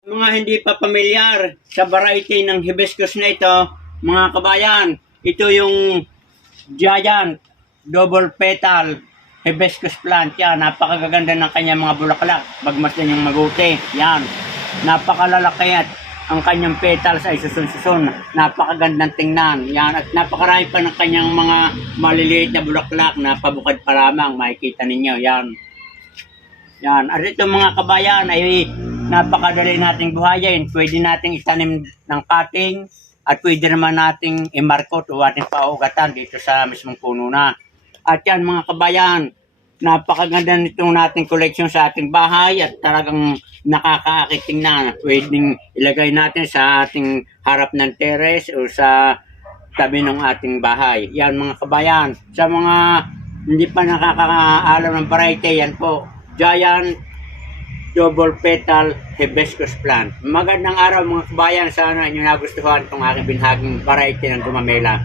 Mga hindi pa pamilyar sa variety ng hibiscus na ito, mga kabayan, ito yung giant double petal hibiscus plant. Yan, napakaganda ng kanyang mga bulaklak. Bagmasdan yung maguti. Yan, napakalalaki at ang kanyang petals ay susun-susun. Napakagandang tingnan. Yan, at napakarami pa ng kanyang mga maliliit na bulaklak na pabukad pa lamang. Makikita ninyo. Yan. Yan. At ito mga kabayan ay napakadali nating buhayin. Pwede nating itanim ng cutting at pwede naman nating imarkot o ating paugatan dito sa mismong puno na. At yan mga kabayan, napakaganda nitong nating collection sa ating bahay at talagang nakakaakiting na. Pwedeng ilagay natin sa ating harap ng terrace o sa tabi ng ating bahay. Yan mga kabayan. Sa mga hindi pa nakakaalam ng variety, yan po. Giant double petal hibiscus plant. Magandang araw mga kabayan. Sana inyo nagustuhan itong aking binhaging variety ng gumamela.